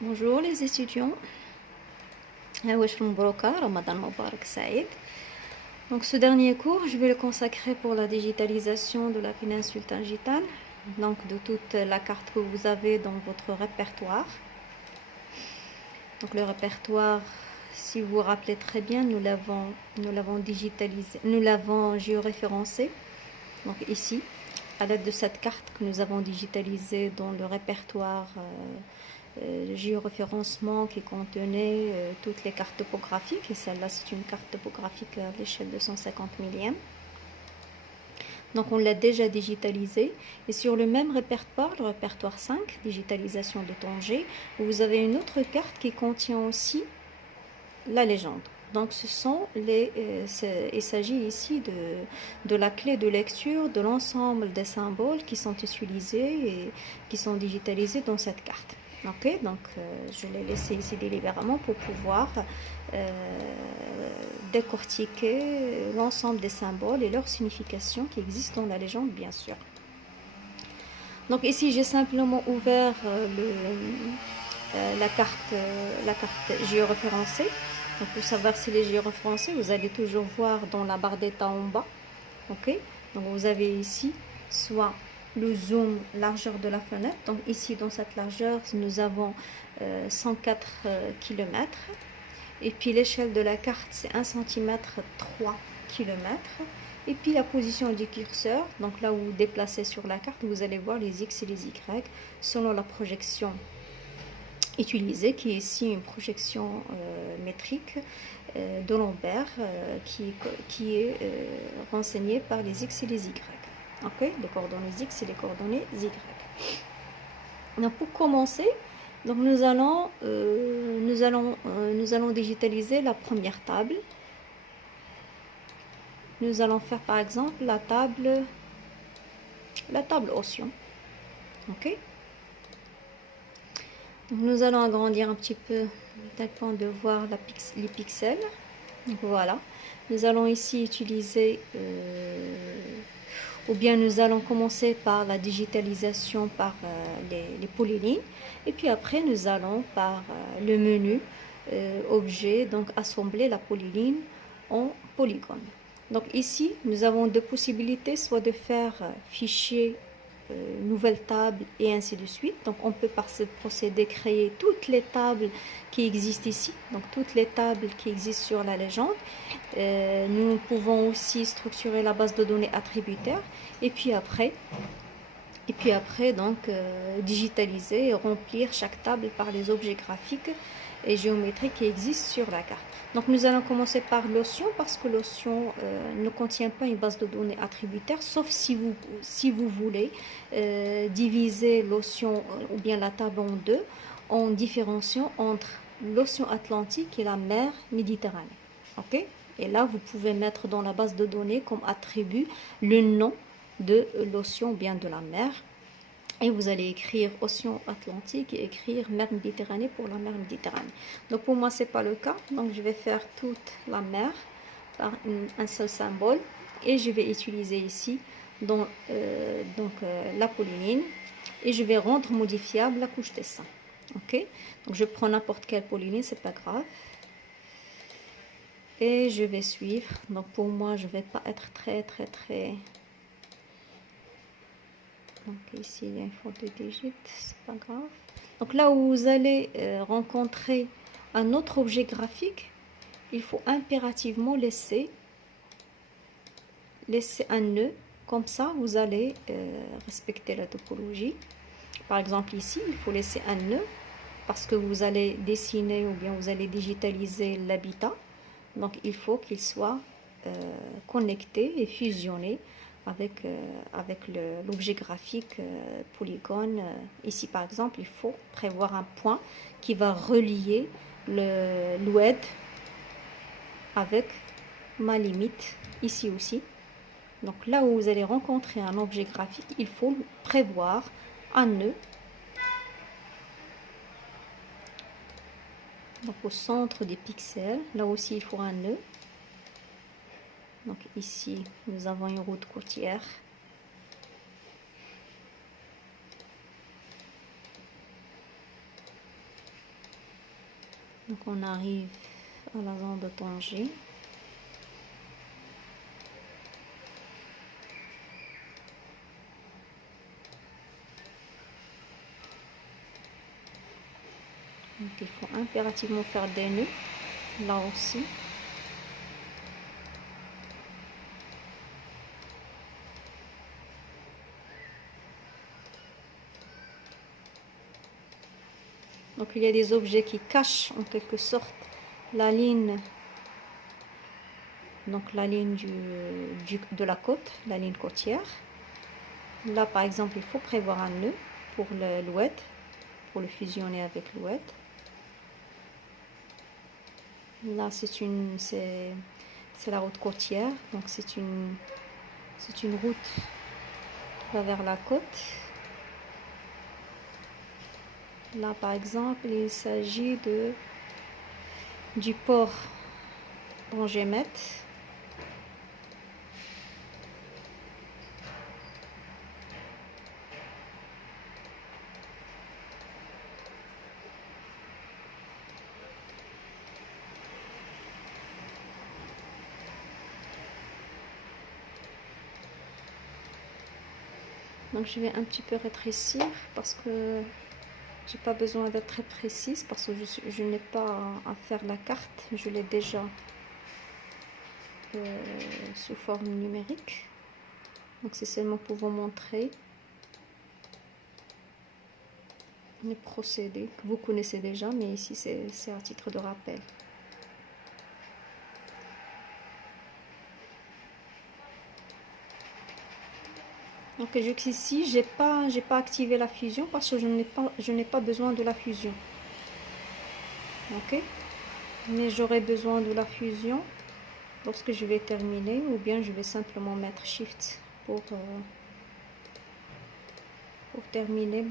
Bonjour les étudiants. Aouesh Mbroka, Ramadan Mubarak Saïd. Donc ce dernier cours, je vais le consacrer pour la digitalisation de la péninsule Tangitane, donc de toute la carte que vous avez dans votre répertoire. Donc le répertoire, si vous vous rappelez très bien, nous l'avons digitalisé, nous l'avons géoréférencé. Donc ici, à l'aide de cette carte que nous avons digitalisée dans le répertoire géoréférencement qui contenait toutes les cartes topographiques, et celle-là c'est une carte topographique à l'échelle de 150 millième. Donc on l'a déjà digitalisé, et sur le même répertoire, le répertoire 5, digitalisation de Tanger, vous avez une autre carte qui contient aussi la légende. Donc il s'agit ici de la clé de lecture de l'ensemble des symboles qui sont utilisés et qui sont digitalisés dans cette carte. Ok, donc je l'ai laissé ici délibérément pour pouvoir décortiquer l'ensemble des symboles et leur signification qui existent dans la légende, bien sûr. Donc ici j'ai simplement ouvert la carte géoréférencée. Donc pour savoir si les géoréférencés, vous allez toujours voir dans la barre d'état en bas. Ok, donc vous avez ici soit le zoom, largeur de la fenêtre. Donc ici dans cette largeur, nous avons 104 km. Et puis l'échelle de la carte, c'est 1 cm 3 km. Et puis la position du curseur, donc là où vous déplacez sur la carte, vous allez voir les X et les Y selon la projection utilisée, qui est ici une projection métrique de Lambert qui est renseignée par les X et les Y. Ok, les coordonnées X et les coordonnées Y. Donc pour commencer, donc nous allons digitaliser la première table. Nous allons faire par exemple la table Océan. Ok. Donc nous allons agrandir un petit peu afin de voir les pixels. Donc voilà. Nous allons ici utiliser ou bien nous allons commencer par la digitalisation par les polylignes, et puis après nous allons par le menu objet, donc assembler la polyligne en polygone. Donc ici nous avons deux possibilités, soit de faire fichier nouvelle table et ainsi de suite. Donc on peut par ce procédé créer toutes les tables qui existent ici, donc toutes les tables qui existent sur la légende. Nous pouvons aussi structurer la base de données attributaire, et puis après donc digitaliser et remplir chaque table par les objets graphiques et géométriques qui existent sur la carte. Donc nous allons commencer par l'Océan, parce que l'Océan ne contient pas une base de données attributaire, sauf si vous voulez diviser l'Océan ou bien la table en deux, en différenciant entre l'Océan Atlantique et la mer Méditerranée. Ok, et là vous pouvez mettre dans la base de données comme attribut le nom de l'océan ou bien de la mer, et vous allez écrire océan Atlantique et écrire mer Méditerranée pour la mer Méditerranée. Donc pour moi c'est pas le cas, donc je vais faire toute la mer par un seul symbole, et je vais utiliser ici la polyligne, et je vais rendre modifiable la couche dessin. Ok, donc je prends n'importe quelle polyligne, c'est pas grave, et je vais suivre. Donc pour moi je vais pas être très. Donc ici il y a une faute de digit, c'est pas grave. Donc là où vous allez rencontrer un autre objet graphique, il faut impérativement laisser un nœud, comme ça vous allez respecter la topologie. Par exemple ici il faut laisser un nœud parce que vous allez dessiner ou bien vous allez digitaliser l'habitat. Donc il faut qu'il soit connecté et fusionné avec l'objet graphique polygone. Ici par exemple il faut prévoir un point qui va relier l'oued avec ma limite ici aussi. Donc là où vous allez rencontrer un objet graphique, il faut prévoir un nœud. Donc au centre des pixels, là aussi il faut un nœud. Donc ici nous avons une route côtière. Donc on arrive à la zone de Tanger. Donc il faut impérativement faire des nœuds là aussi. Donc il y a des objets qui cachent en quelque sorte la ligne, donc la ligne de la côte, la ligne côtière. Là par exemple il faut prévoir un nœud pour l'oued, pour le fusionner avec l'oued. Là c'est la route côtière, donc c'est une route qui va vers la côte. Là par exemple il s'agit du port d'Angemet. Donc je vais un petit peu rétrécir parce que j'ai pas besoin d'être très précise, parce que je n'ai pas à faire la carte, je l'ai déjà sous forme numérique. Donc c'est seulement pour vous montrer les procédés que vous connaissez déjà, mais ici c'est à titre de rappel. Donc jusqu'ici j'ai pas activé la fusion parce que je n'ai pas besoin de la fusion. Ok, mais j'aurai besoin de la fusion lorsque je vais terminer, ou bien je vais simplement mettre Shift pour terminer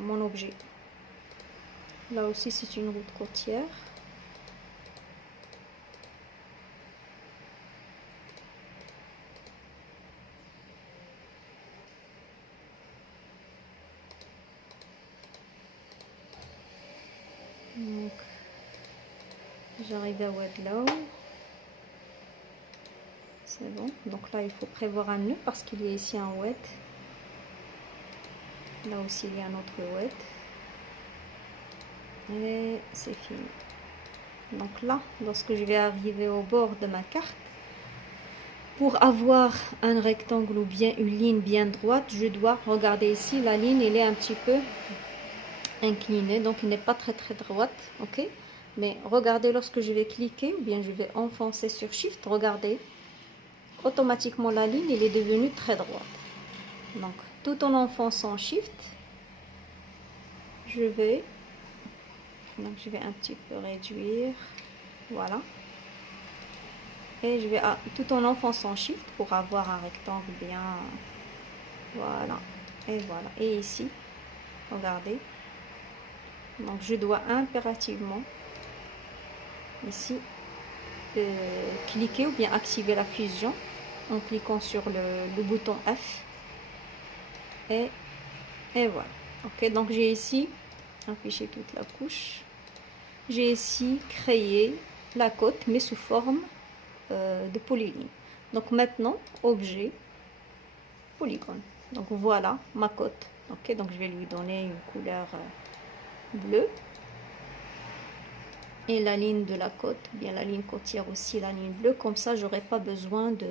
mon objet. Là aussi c'est une route côtière. Donc j'arrive à Wedlow. C'est bon. Donc là il faut prévoir un nœud parce qu'il y a ici un wed. Là aussi il y a un autre wed. Et c'est fini. Donc là, lorsque je vais arriver au bord de ma carte, pour avoir un rectangle ou bien une ligne bien droite, je dois regarder ici, la ligne elle est un petit peu inclinée, donc il n'est pas très droite, ok. Mais regardez, lorsque je vais cliquer ou bien je vais enfoncer sur Shift, regardez, automatiquement la ligne elle est devenue très droite. Donc tout en enfonçant Shift, je vais un petit peu réduire, voilà, et je vais tout en enfonçant Shift pour avoir un rectangle bien, voilà, et ici regardez, donc je dois impérativement ici cliquer ou bien activer la fusion en cliquant sur le bouton F, et voilà. Ok, donc j'ai ici affiché toute la couche. J'ai ici créé la côte mais sous forme de polyline. Donc maintenant objet polygone. Donc voilà ma côte. Ok, donc je vais lui donner une couleur bleue, et la ligne de la côte, bien la ligne côtière aussi, la ligne bleue. Comme ça j'aurai pas besoin de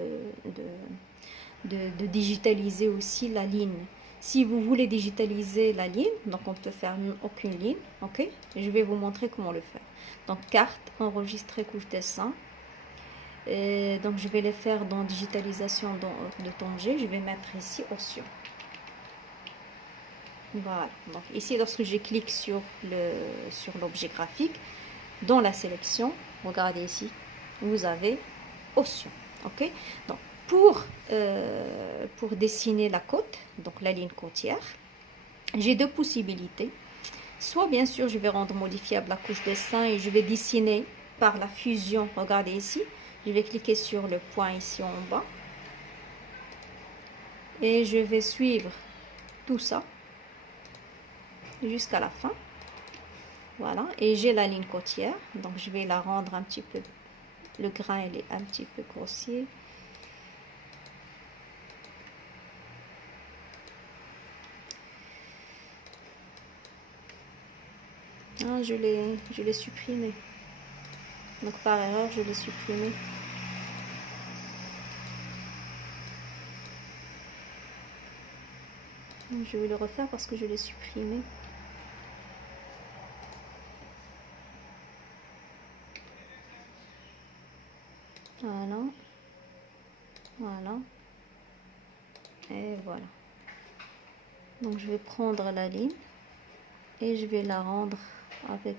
digitaliser aussi la ligne. Si vous voulez digitaliser la ligne, donc on peut faire aucune ligne, ok. Je vais vous montrer comment le faire. Donc carte, enregistrer couche dessin. Donc je vais les faire dans digitalisation de Tanger. Je vais mettre ici option. Voilà. Donc ici, lorsque je clique sur l'objet graphique, dans la sélection, regardez ici, vous avez option, ok. Donc pour dessiner la côte, donc la ligne côtière, j'ai deux possibilités. Soit bien sûr je vais rendre modifiable la couche dessin et je vais dessiner par la fusion. Regardez ici, je vais cliquer sur le point ici en bas et je vais suivre tout ça jusqu'à la fin. Voilà, et j'ai la ligne côtière, donc je vais la rendre un petit peu, le grain il est un petit peu grossier. Ah, je l'ai supprimé. Donc par erreur, je l'ai supprimé. Je vais le refaire parce que je l'ai supprimé. Voilà. Voilà. Et voilà. Donc je vais prendre la ligne et je vais la rendre avec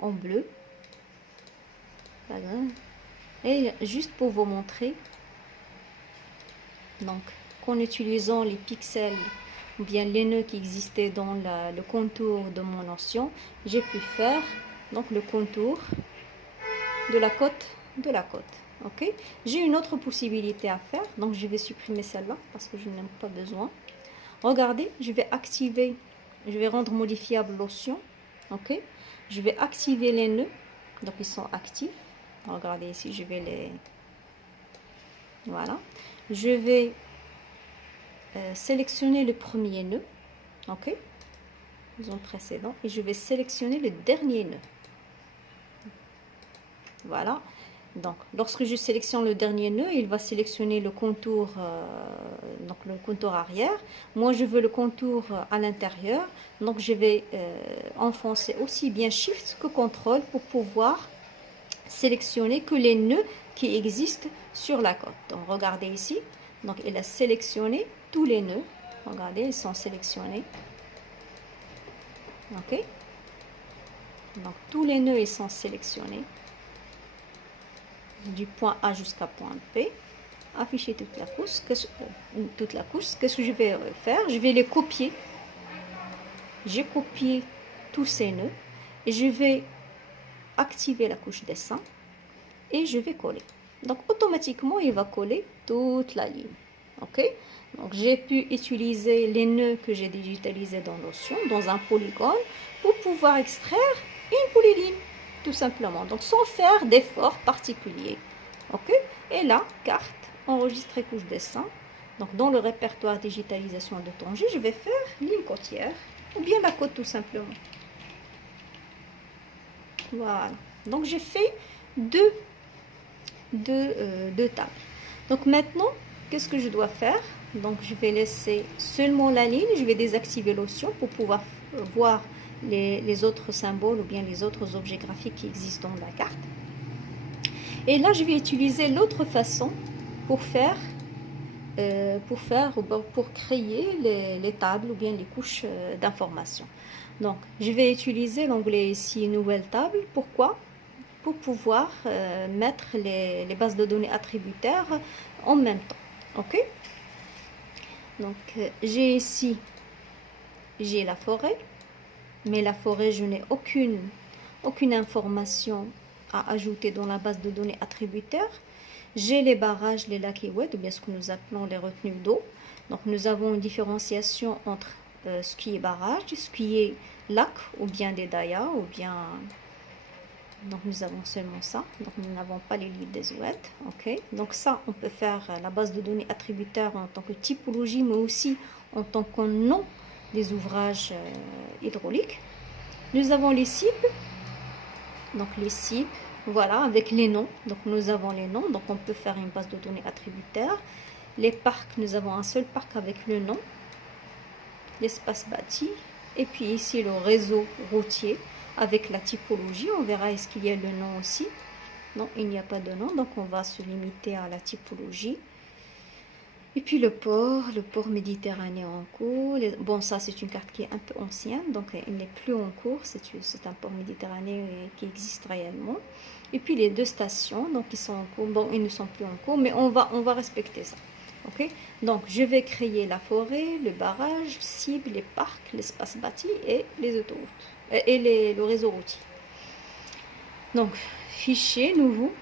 en bleu. Pas grave. Et juste pour vous montrer, donc qu'en utilisant les pixels ou bien les nœuds qui existaient dans le contour de mon notion, j'ai pu faire donc le contour de la côte ok. J'ai une autre possibilité à faire, donc je vais supprimer celle-là parce que je n'en ai pas besoin. Regardez, je vais activer, je vais rendre modifiable l'option, ok. Je vais activer les nœuds, donc ils sont actifs. Regardez ici, je vais les, voilà, je vais sélectionner le premier nœud, ok, le précédent, et je vais sélectionner le dernier nœud. Voilà. Donc, lorsque je sélectionne le dernier nœud, il va sélectionner le contour, donc le contour arrière. Moi, je veux le contour à l'intérieur. Donc, je vais enfoncer aussi bien Shift que CTRL pour pouvoir sélectionner que les nœuds qui existent sur la côte. Donc, regardez ici. Donc, il a sélectionné tous les nœuds. Regardez, ils sont sélectionnés. Ok. Donc, tous les nœuds, ils sont sélectionnés. Du point A jusqu'à point P, afficher toute la couche. Qu'est-ce que je vais faire? Je vais les copier. J'ai copié tous ces nœuds et je vais activer la couche dessin et je vais coller. Donc automatiquement il va coller toute la ligne. Ok. Donc j'ai pu utiliser les nœuds que j'ai digitalisés dans Notion, dans un polygone, pour pouvoir extraire une polyline. Tout simplement, donc sans faire d'efforts particuliers. Ok. Et là, carte, enregistrer couche dessin. Donc dans le répertoire digitalisation de Tangi, je vais faire ligne côtière ou bien la côte tout simplement. Voilà. Donc j'ai fait deux tables. Donc maintenant, qu'est-ce que je dois faire? Donc je vais laisser seulement la ligne. Je vais désactiver l'option pour pouvoir voir les autres symboles ou bien les autres objets graphiques qui existent dans la carte. Et là, je vais utiliser l'autre façon pour créer les tables ou bien les couches d'information. Donc, je vais utiliser l'onglet ici Nouvelle table. Pourquoi? Pour pouvoir mettre les bases de données attributaires en même temps. Ok? Donc, j'ai ici, j'ai la forêt. Mais la forêt, je n'ai aucune information à ajouter dans la base de données attributaire. J'ai les barrages, les lacs et oued, ou bien ce que nous appelons les retenues d'eau. Donc nous avons une différenciation entre ce qui est barrage, ce qui est lac, ou bien des dayas, ou bien... Donc nous avons seulement ça, donc nous n'avons pas les lits des oued. Ok. Donc ça, on peut faire la base de données attributaire en tant que typologie, mais aussi en tant que nom des ouvrages hydrauliques. Nous avons les cibles, donc les cibles, voilà, avec les noms. Donc nous avons les noms, donc on peut faire une base de données attributaire. Les parcs, nous avons un seul parc avec le nom, l'espace bâti, et puis ici le réseau routier avec la typologie. On verra est-ce qu'il y a le nom aussi. Non, il n'y a pas de nom, donc on va se limiter à la typologie. Et puis le port méditerranéen en cours. Bon, ça c'est une carte qui est un peu ancienne, donc il n'est plus en cours. C'est un port méditerranéen qui existe réellement. Et puis les deux stations, donc ils sont en cours. Bon, ils ne sont plus en cours, mais on va respecter ça. Ok. Donc je vais créer la forêt, le barrage, cible, les parcs, l'espace bâti et les autoroutes et le réseau routier. Donc fichier nouveau.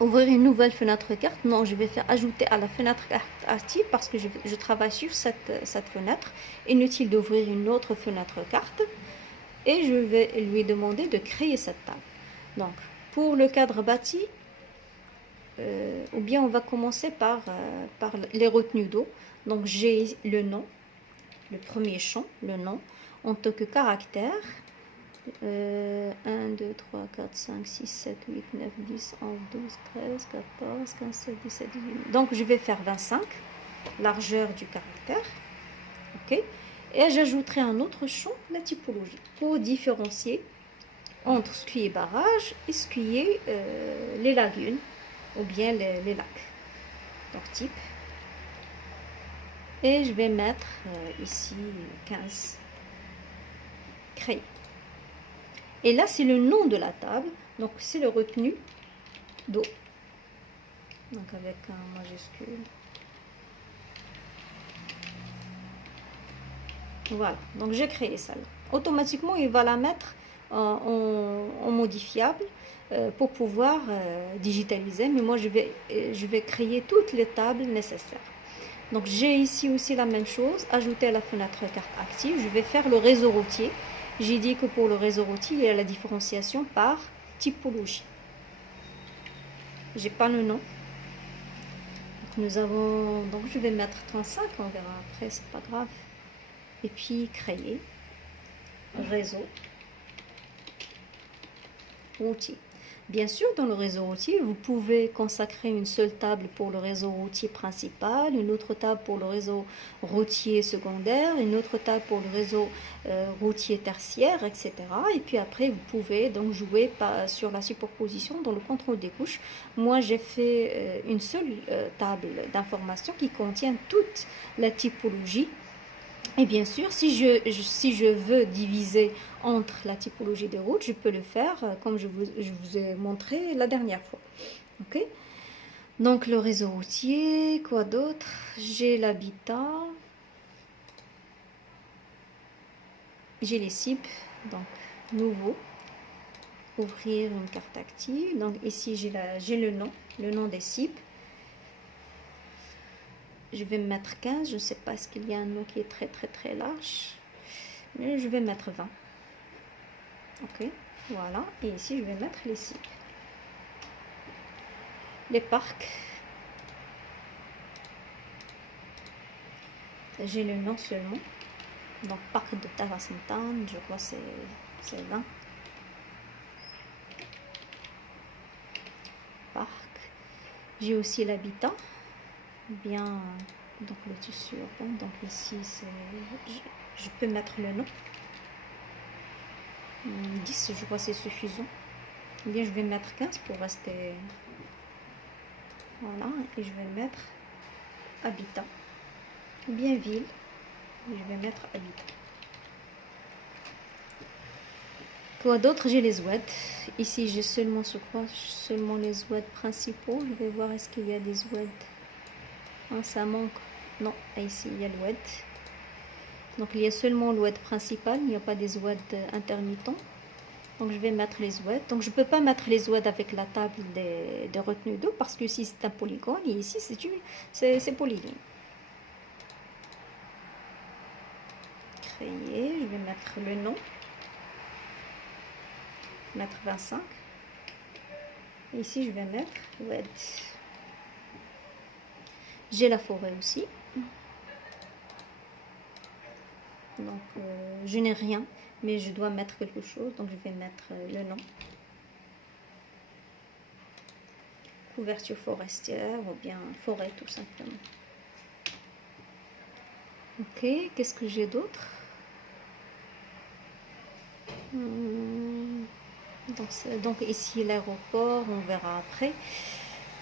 Ouvrir une nouvelle fenêtre carte. Non, je vais faire ajouter à la fenêtre carte active parce que je travaille sur cette fenêtre. Inutile d'ouvrir une autre fenêtre carte. et je vais lui demander de créer cette table. Donc, pour le cadre bâti, ou bien on va commencer par les retenues d'eau. Donc, j'ai le nom, le premier champ, le nom, en tant que caractère. 1, 2, 3, 4, 5, 6, 7, 8, 9, 10, 11, 12, 13, 14, 15, 16, 17, 18. Donc, je vais faire 25, largeur du caractère. OK. Et j'ajouterai un autre champ, la typologie, pour différencier entre ce qui est barrage et ce qui est les lagunes ou bien les lacs. Donc, type. Et je vais mettre ici 15. Créer. Et là, c'est le nom de la table. Donc, c'est le retenu d'eau. Donc, avec un majuscule. Voilà. Donc, j'ai créé ça là. Automatiquement, il va la mettre en modifiable pour pouvoir digitaliser. Mais moi, je vais créer toutes les tables nécessaires. Donc, j'ai ici aussi la même chose. Ajouter à la fenêtre carte active. Je vais faire le réseau routier. J'ai dit que pour le réseau routier, il y a la différenciation par typologie. J'ai pas le nom. Donc je vais mettre 35, on verra après, c'est pas grave. Et puis créer réseau routier. Bien sûr, dans le réseau routier, vous pouvez consacrer une seule table pour le réseau routier principal, une autre table pour le réseau routier secondaire, une autre table pour le réseau routier tertiaire, etc. Et puis après, vous pouvez donc jouer sur la superposition dans le contrôle des couches. Moi, j'ai fait une seule table d'information qui contient toute la typologie. Et bien sûr, si je veux diviser entre la typologie des routes, je peux le faire comme je vous ai montré la dernière fois. Ok. Donc le réseau routier, quoi d'autre? J'ai l'habitat, j'ai les cibles, donc nouveau, ouvrir une carte active. Donc ici j'ai le nom des cibles. Je vais mettre 15, je ne sais pas, est-ce qu'il y a un nom qui est très très très large, mais je vais mettre 20. Ok, voilà, et ici je vais mettre les cibles. Les parcs, j'ai le nom seulement, donc parc de Tarasantan, je crois c'est 20. Parc, j'ai aussi l'habitat, bien, donc le tissu urbain, donc ici je peux mettre le nom. 10, je crois c'est suffisant. Ou bien je vais mettre 15 pour rester. Voilà, et je vais mettre habitat. Ou bien ville, et je vais mettre habitat. Quoi d'autre? J'ai les oueds. Ici j'ai seulement, je crois, seulement les oueds principaux. Je vais voir est-ce qu'il y a des oueds. Ah, ça manque. Non, ici il y a l'oued. Donc il y a seulement l'oued principal, il n'y a pas des oueds intermittents. Donc je vais mettre les oueds. Donc je ne peux pas mettre les oueds avec la table des retenues d'eau parce que ici c'est un polygone et ici c'est polygone. Créer, je vais mettre le nom. Mettre 25. Et ici je vais mettre oued. J'ai la forêt aussi. Donc je n'ai rien, mais je dois mettre quelque chose, donc je vais mettre le nom. Couverture forestière ou bien forêt tout simplement. Ok, qu'est-ce que j'ai d'autre? Donc ici l'aéroport, on verra après.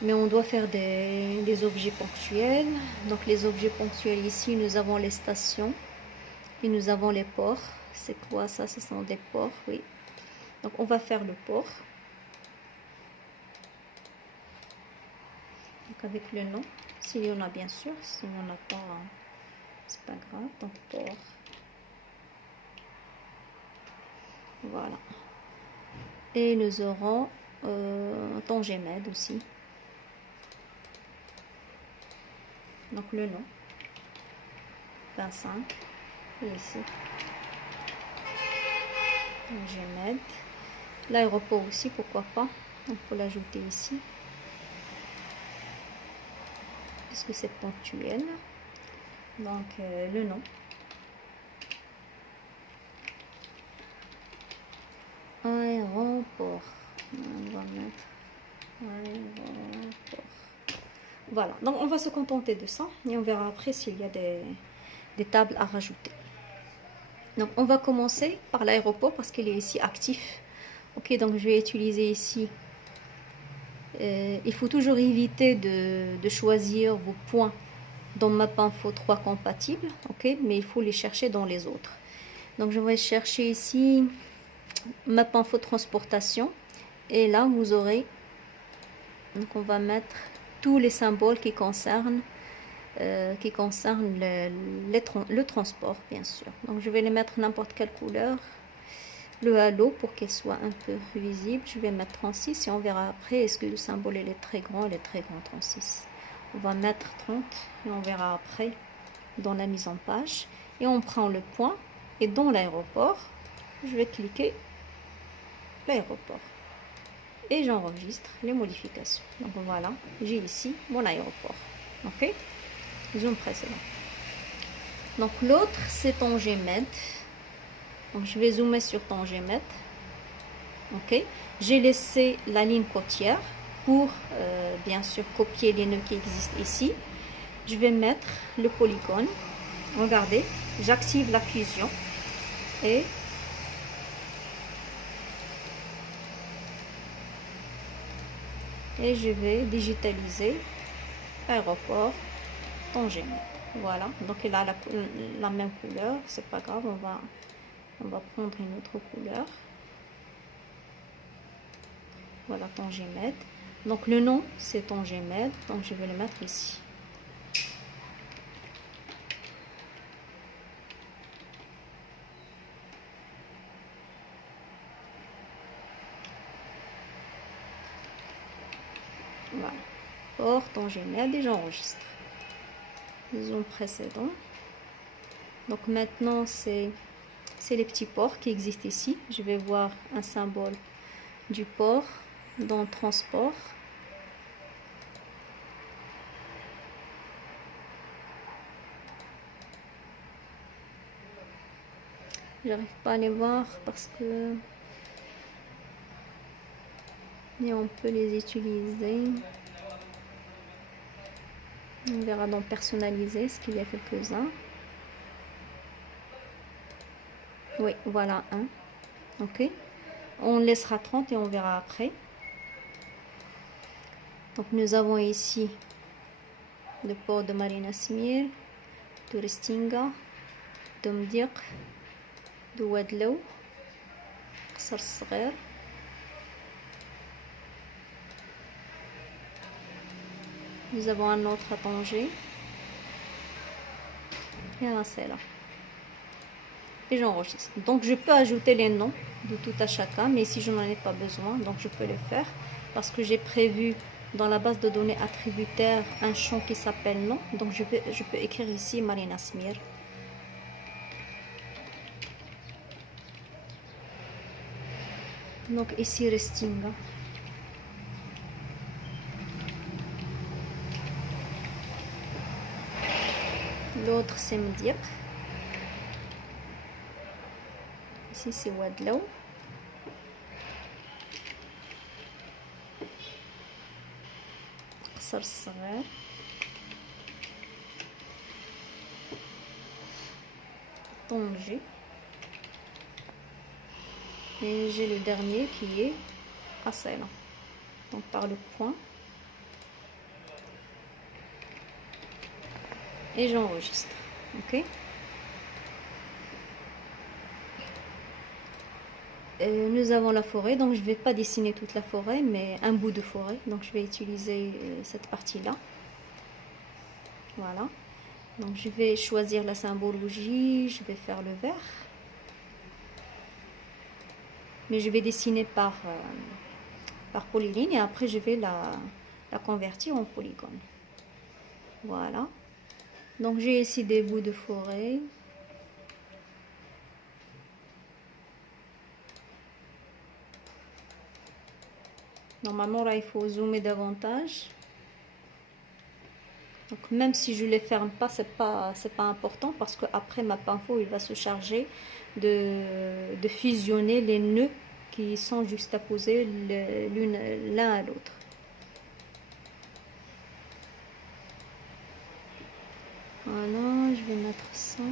Mais on doit faire des objets ponctuels. Donc les objets ponctuels ici, nous avons les stations. Et nous avons les ports. C'est quoi ça? Ce sont des ports, oui. Donc on va faire le port. Donc avec le nom, s'il y en a bien sûr. S'il n'y en a pas, c'est pas grave. Donc port. Voilà. Et nous aurons Tangemed aussi. Donc le nom. 25. Et ici. Tangemed. L'aéroport aussi, pourquoi pas. On peut l'ajouter ici. Parce que c'est ponctuel. Donc, le nom. Aéroport. On va mettre aéroport. Voilà. Donc, on va se contenter de ça. Et on verra après s'il y a des tables à rajouter. Donc, on va commencer par l'aéroport parce qu'il est ici actif. Ok, donc je vais utiliser ici. Il faut toujours éviter de choisir vos points dans Mapinfo 3 compatibles. Ok, mais il faut les chercher dans les autres. Donc, je vais chercher ici Mapinfo transportation. Et là, vous aurez. Donc, on va mettre tous les symboles qui concernent le transport, bien sûr. Donc, je vais les mettre n'importe quelle couleur. Le halo pour qu'elle soit un peu visible. Je vais mettre 36 et on verra après est-ce que le symbole il est très grand, 36. On va mettre 30 et on verra après dans la mise en page. Et on prend le point et dans l'aéroport, je vais cliquer l'aéroport. Et j'enregistre les modifications. Donc voilà, j'ai ici mon aéroport. Ok, zoom précédent. Donc l'autre c'est Tangemed. Donc je vais zoomer sur Tangemed. Ok, j'ai laissé la ligne côtière pour bien sûr copier les nœuds qui existent ici. Je vais mettre le polygone. Regardez, j'active la fusion et je vais digitaliser l'aéroport Tangemed. Voilà, donc il a la même couleur, c'est pas grave, on va prendre une autre couleur. Voilà, Tangemed. Donc le nom c'est Tangemed, donc je vais le mettre ici. Voilà, port Tangemed et j'enregistre. Zoom précédent. Donc maintenant c'est les petits ports qui existent ici. Je vais voir un symbole du port dans transport. J'arrive pas à les voir parce que mais on peut les utiliser. On verra dans personnaliser ce qu'il y a quelques-uns. Oui, voilà un. Ok. On laissera 30 et on verra après. Donc nous avons ici le port de Marina Smir, de Restinga, de Mdiq, de Wadlow, Qasr Sghir. Nous avons un autre à Tanger. Et un c'est là. Et j'enregistre. Donc je peux ajouter les noms de tout à chacun, mais si je n'en ai pas besoin, donc je peux le faire parce que j'ai prévu dans la base de données attributaire un champ qui s'appelle nom. Donc je peux écrire ici Marina Smir. Donc ici Restinga. L'autre c'est Mdiq. Ici c'est Wadlow. Qasr Sghir. Tanger. Et j'ai le dernier qui est Assaïla. Donc par le point. Et j'enregistre. Ok. Nous avons la forêt, donc je ne vais pas dessiner toute la forêt, mais un bout de forêt. Donc je vais utiliser cette partie-là. Voilà. Donc je vais choisir la symbologie, je vais faire le vert. Mais je vais dessiner par polyligne et après je vais la convertir en polygone. Voilà. Donc j'ai ici des bouts de forêt. Normalement, là, il faut zoomer davantage. Donc, même si je ne les ferme pas, c'est pas important parce que après ma pinceau, il va se charger de fusionner les nœuds qui sont juxtaposés l'un à l'autre. Voilà, je vais mettre ça.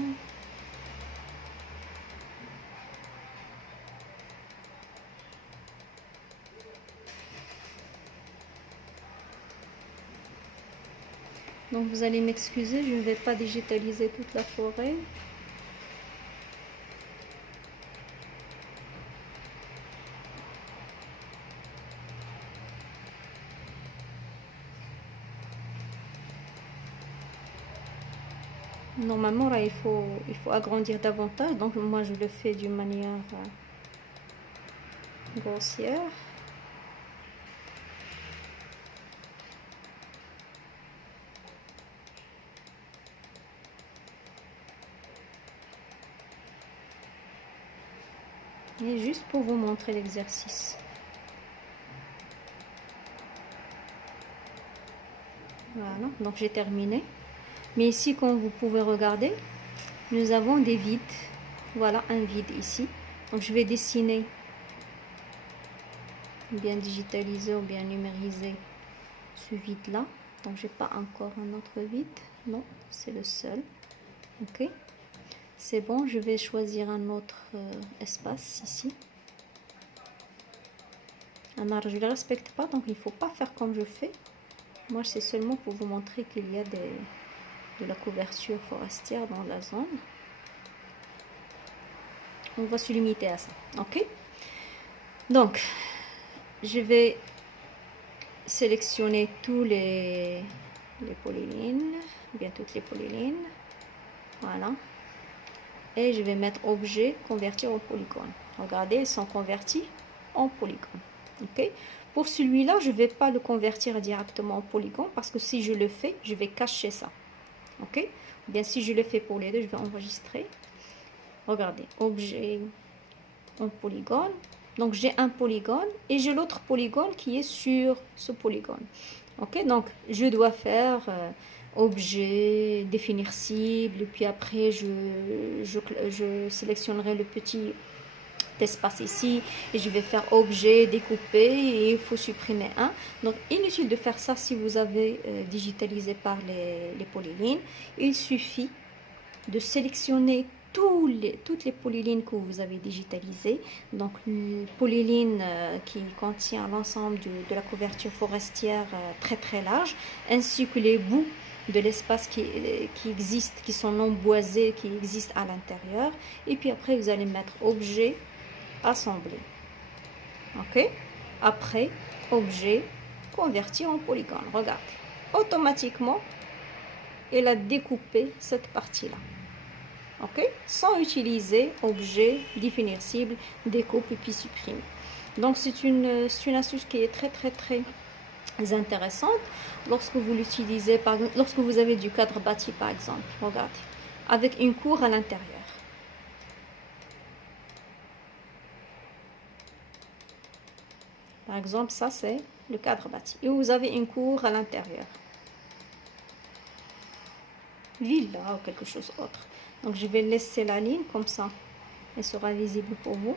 Donc vous allez m'excuser, je ne vais pas digitaliser toute la forêt. Normalement, là, il faut agrandir davantage. Donc moi, je le fais d'une manière grossière. Et juste pour vous montrer l'exercice. Voilà, donc j'ai terminé. Mais ici, comme vous pouvez regarder, nous avons des vides. Voilà un vide ici. Donc je vais dessiner, bien digitaliser ou bien numériser ce vide là. Donc j'ai pas encore un autre vide. Non, c'est le seul. Ok. C'est bon, je vais choisir un autre espace ici. Alors, je ne le respecte pas, donc il ne faut pas faire comme je fais. Moi, c'est seulement pour vous montrer qu'il y a de la couverture forestière dans la zone. On va se limiter à ça, ok? Donc, je vais sélectionner tous les polylines, bien toutes les polylines. Voilà. Et je vais mettre objet, convertir en polygone. Regardez, ils sont convertis en polygone. Ok. Pour celui-là, je ne vais pas le convertir directement en polygone parce que si je le fais, je vais cacher ça. Ok. Bien, si je le fais pour les deux, je vais enregistrer. Regardez, objet en polygone. Donc, j'ai un polygone et j'ai l'autre polygone qui est sur ce polygone. Ok. Donc, je dois faire objet, définir cible, et puis après, je sélectionnerai le petit espace ici et je vais faire objet, découper et il faut supprimer un. Donc inutile de faire ça si vous avez digitalisé par les polylines. Il suffit de sélectionner toutes les polylines que vous avez digitalisées. Donc une polyline qui contient l'ensemble de la couverture forestière très très large, ainsi que les bouts de l'espace qui existent, qui sont non boisés, qui existent à l'intérieur. Et puis après vous allez mettre objet, assembler. Ok. Après, objet, convertir en polygone. Regardez. Automatiquement, il a découpé cette partie-là. Ok. Sans utiliser objet, définir cible, découpe et puis supprimer. Donc, c'est une astuce qui est très, très, très intéressante lorsque vous l'utilisez, par exemple, lorsque vous avez du cadre bâti, par exemple. Regardez. Avec une cour à l'intérieur. Par exemple, ça c'est le cadre bâti. Et vous avez une cour à l'intérieur. Villa ou quelque chose d'autre. Donc je vais laisser la ligne comme ça. Elle sera visible pour vous.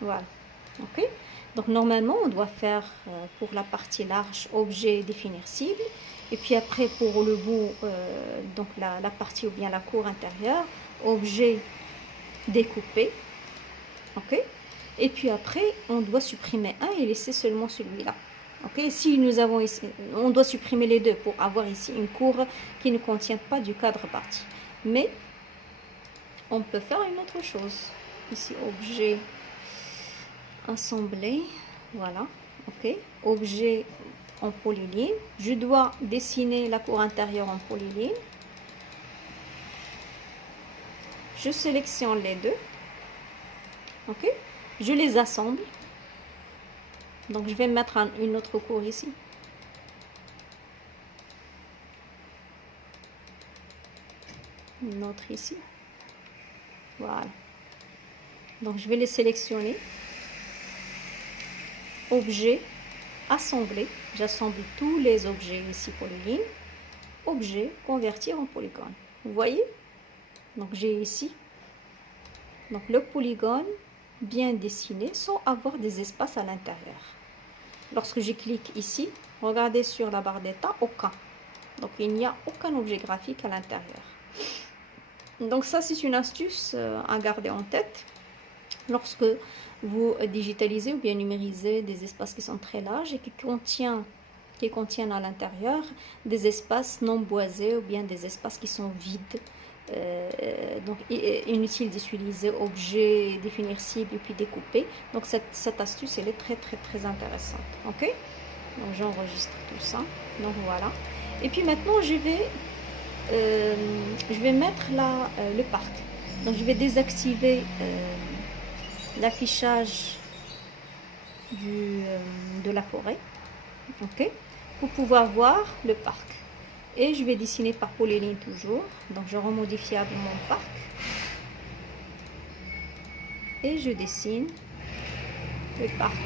Voilà. Ok. Donc normalement, on doit faire pour la partie large, objet, définir cible. Et puis après, pour le bout, donc la partie ou bien la cour intérieure, objet, découper. Ok. Et puis après, on doit supprimer un et laisser seulement celui-là. Ok, si nous avons ici, on doit supprimer les deux pour avoir ici une cour qui ne contient pas du cadre bâti. Mais on peut faire une autre chose. Ici, objet, assembler. Voilà. Ok. Objet en polyline. Je dois dessiner la cour intérieure en polyline. Je sélectionne les deux. Ok. Je les assemble. Donc, je vais mettre une autre cour ici. Une autre ici. Voilà. Donc, je vais les sélectionner. objet, assembler. J'assemble tous les objets ici polyline. Objet, convertir en polygone. Vous voyez? Donc j'ai ici donc le polygone bien dessiné sans avoir des espaces à l'intérieur. Lorsque je clique ici, regardez sur la barre d'état, aucun. Donc il n'y a aucun objet graphique à l'intérieur. Donc ça c'est une astuce à garder en tête lorsque vous digitalisez ou bien numérisez des espaces qui sont très larges et qui contiennent à l'intérieur des espaces non boisés ou bien des espaces qui sont vides. Donc inutile d'utiliser objet, définir cible et puis découper. Donc cette astuce elle est très intéressante. Ok, donc j'enregistre tout ça. Donc voilà. Et puis maintenant je vais mettre là le parc. Donc je vais désactiver l'affichage de la forêt, ok, pour pouvoir voir le parc. Et je vais dessiner par polyline toujours. Donc je rends modifiable mon parc et je dessine le parc.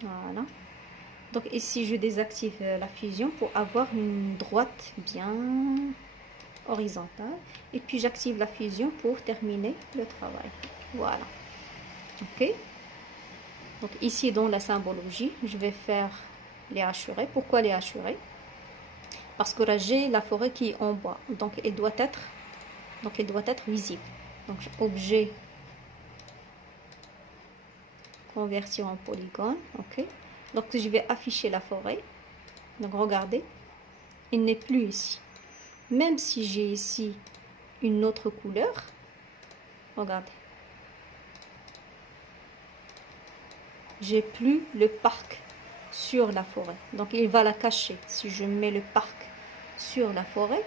Voilà. Donc ici je désactive la fusion pour avoir une droite bien horizontale. Et puis j'active la fusion pour terminer le travail. Voilà. Ok. Donc ici dans la symbologie, je vais faire les hachurés. Pourquoi les hachurés? Parce que là j'ai la forêt qui est en bas. Donc elle doit être visible. Donc objet, convertir en polygone. Ok. Donc je vais afficher la forêt. Donc regardez, il n'est plus ici. Même si j'ai ici une autre couleur, regardez, j'ai plus le parc sur la forêt. Donc il va la cacher. Si je mets le parc sur la forêt,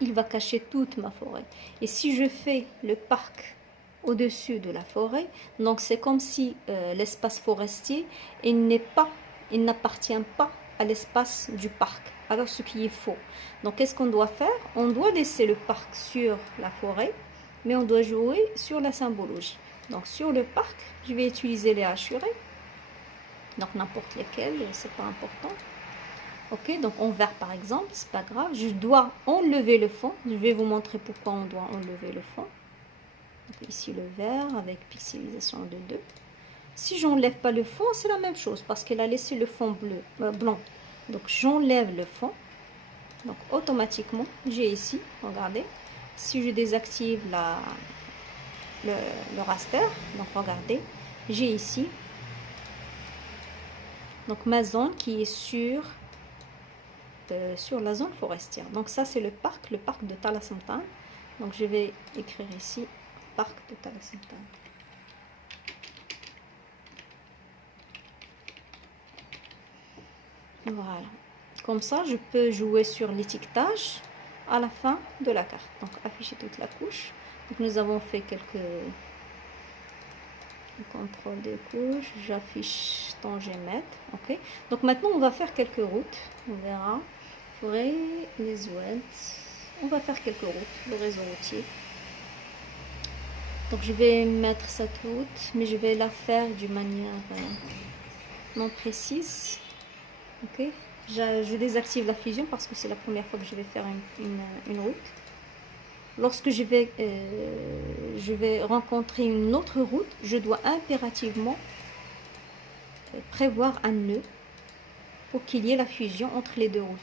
il va cacher toute ma forêt. Et si je fais le parc au-dessus de la forêt, donc c'est comme si l'espace forestier, il n'appartient pas à l'espace du parc. Alors ce qui est faux. Donc qu'est-ce qu'on doit faire? On doit laisser le parc sur la forêt, mais on doit jouer sur la symbologie. Donc sur le parc, je vais utiliser les hachurés. Donc n'importe lesquels, c'est pas important. Ok, donc en vert par exemple, c'est pas grave. Je dois enlever le fond. Je vais vous montrer pourquoi on doit enlever le fond. Donc ici le vert avec pixelisation de 2. Si j'enlève pas le fond, c'est la même chose parce qu'elle a laissé le fond blanc. Donc j'enlève le fond. Donc automatiquement, j'ai ici, regardez, si je désactive le raster, donc regardez, j'ai ici donc ma zone qui est sur la zone forestière. Donc ça c'est le parc de Talassentane. Donc je vais écrire ici parc de Talassentane. Voilà. Comme ça, je peux jouer sur l'étiquetage à la fin de la carte. Donc afficher toute la couche. Donc nous avons fait quelques contrôle des couches. J'affiche tangémètre. Ok. Donc maintenant on va faire quelques routes. On verra. Forêt, les oueds. On va faire quelques routes, le réseau routier. Donc je vais mettre cette route, mais je vais la faire d'une manière non précise. Ok. Je désactive la fusion parce que c'est la première fois que je vais faire une route. Lorsque je vais rencontrer une autre route, je dois impérativement prévoir un nœud pour qu'il y ait la fusion entre les deux routes.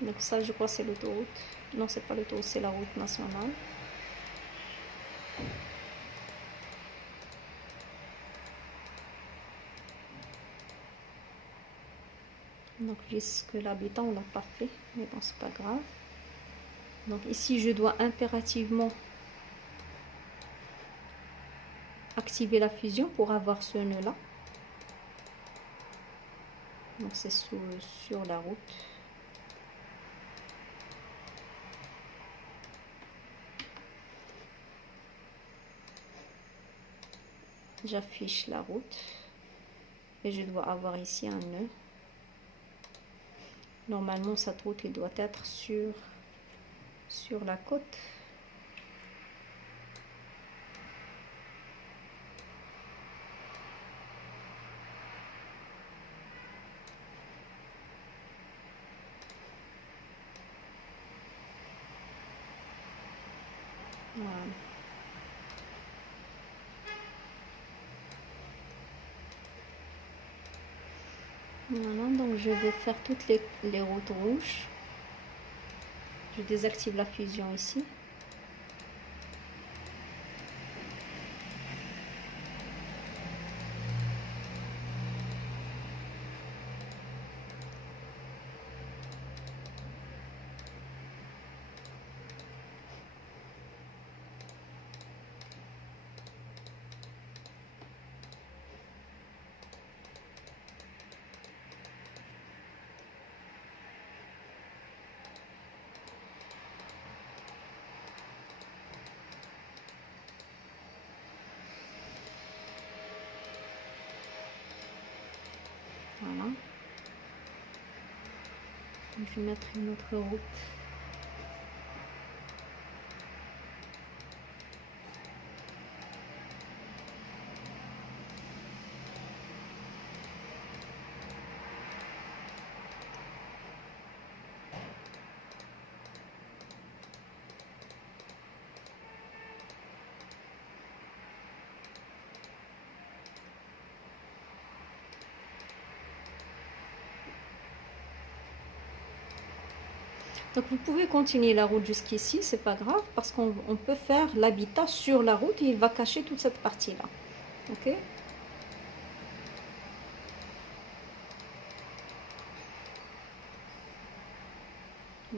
Donc ça, je crois que c'est l'autoroute. Non, c'est pas l'autoroute, c'est la route nationale. Donc jusque l'habitant on l'a pas fait, mais bon c'est pas grave. Donc ici je dois impérativement activer la fusion pour avoir ce nœud là. Donc c'est sur la route. j'affiche la route et je dois avoir ici un nœud. Normalement cette route il doit être sur la côte. Voilà. Voilà, donc je vais faire toutes les routes rouges. Je désactive la fusion ici. Voilà. Je vais mettre une autre route. Donc vous pouvez continuer la route jusqu'ici, c'est pas grave, parce qu'on peut faire l'habitat sur la route et il va cacher toute cette partie-là. Ok?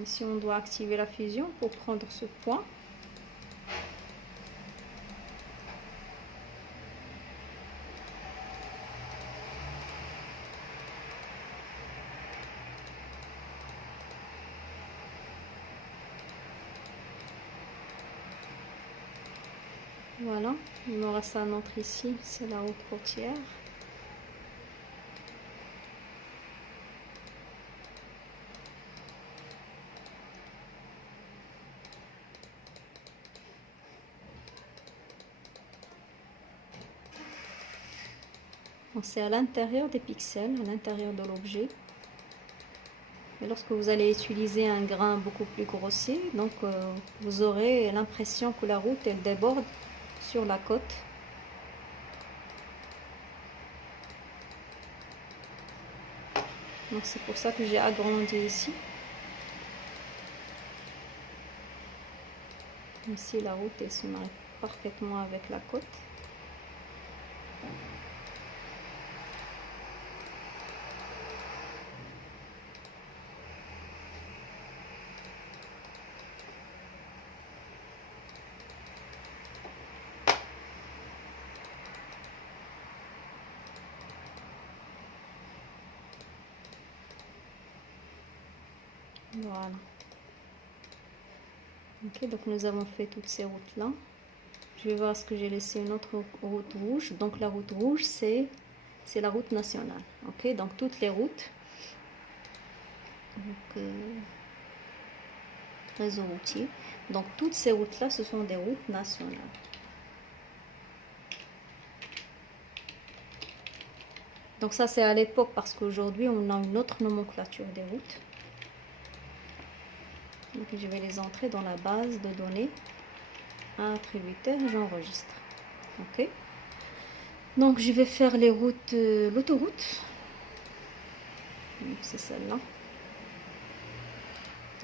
Ici, on doit activer la fusion pour prendre ce point. Voilà, il me reste un autre ici, c'est la route côtière. C'est à l'intérieur des pixels, à l'intérieur de l'objet. Et lorsque vous allez utiliser un grain beaucoup plus grossier, donc vous aurez l'impression que la route elle déborde sur la côte. Donc c'est pour ça que j'ai agrandi ici. Ici la route elle se marie parfaitement avec la côte. Voilà. Ok, donc nous avons fait toutes ces routes là. Je vais voir ce que j'ai laissé une autre route rouge. Donc la route rouge c'est la route nationale. Ok, donc toutes les routes. Donc, réseau routier. Donc toutes ces routes là ce sont des routes nationales. Donc ça c'est à l'époque parce qu'aujourd'hui on a une autre nomenclature des routes. Donc je vais les entrer dans la base de données attributaire et j'enregistre. Ok. Donc je vais faire les routes, l'autoroute. C'est celle-là.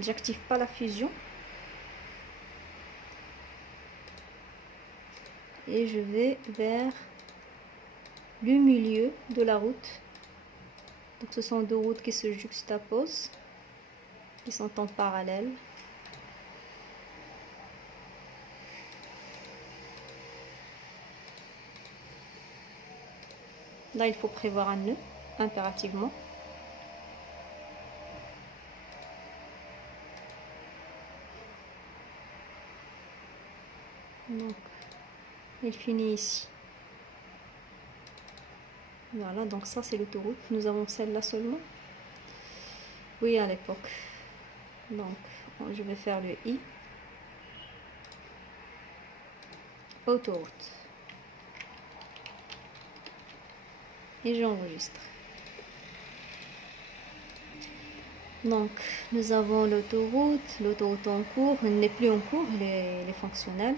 J'active pas la fusion. Et je vais vers le milieu de la route. Donc ce sont deux routes qui se juxtaposent, qui sont en parallèle. Là, il faut prévoir un nœud, impérativement. Donc, il finit ici. Voilà, donc ça c'est l'autoroute. Nous avons celle-là seulement. Oui, à l'époque. Donc, je vais faire le I. Autoroute. Et j'enregistre. Donc, nous avons l'autoroute en cours, elle n'est plus en cours, elle est fonctionnelle.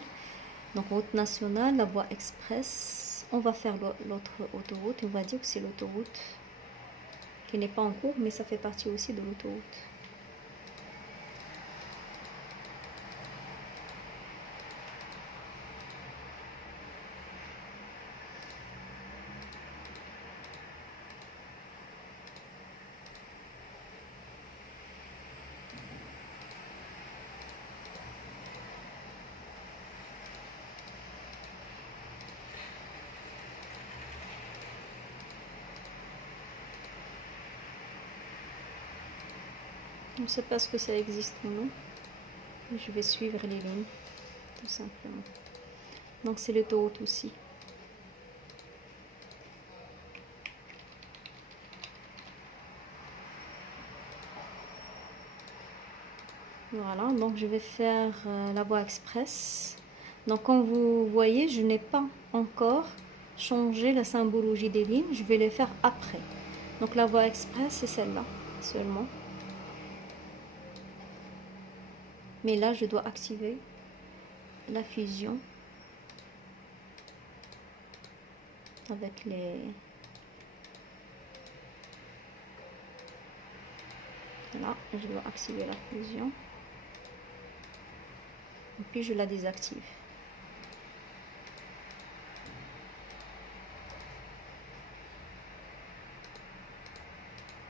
Donc, route nationale, la voie express. On va faire l'autre autoroute, on va dire que c'est l'autoroute qui n'est pas en cours, mais ça fait partie aussi de l'autoroute. Je ne sais pas ce que ça existe ou non. Je vais suivre les lignes, tout simplement. Donc c'est l'autoroute aussi. Voilà, donc je vais faire la voie express. Donc comme vous voyez, je n'ai pas encore changé la symbologie des lignes. Je vais les faire après. Donc la voie express, c'est celle-là seulement. Mais là, je dois activer la fusion avec les... Là, je dois activer la fusion. Et puis je la désactive.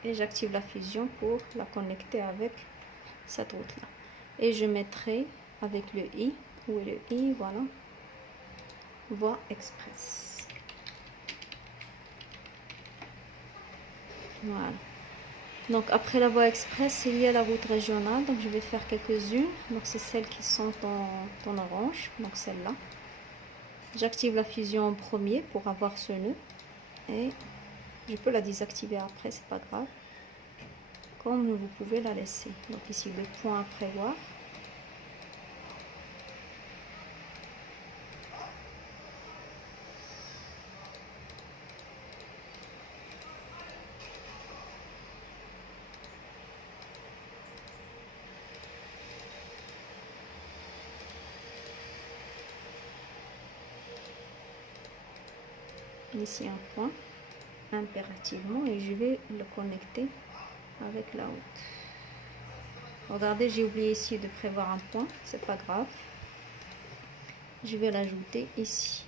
Et j'active la fusion pour la connecter avec cette route là. Et je mettrai avec le I, où est le I, voilà, voie express. Voilà. Donc après la voie express, il y a la route régionale, donc je vais faire quelques-unes. Donc c'est celles qui sont en orange, donc celle-là. J'active la fusion en premier pour avoir ce nœud. Et je peux la désactiver après, c'est pas grave. Comme vous pouvez la laisser. Donc ici, le point à prévoir. Ici un point, impérativement, et je vais le connecter avec la route. Regardez, j'ai oublié ici de prévoir un point, c'est pas grave. Je vais l'ajouter ici.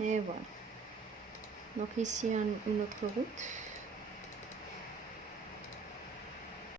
Et voilà. Donc ici une autre route.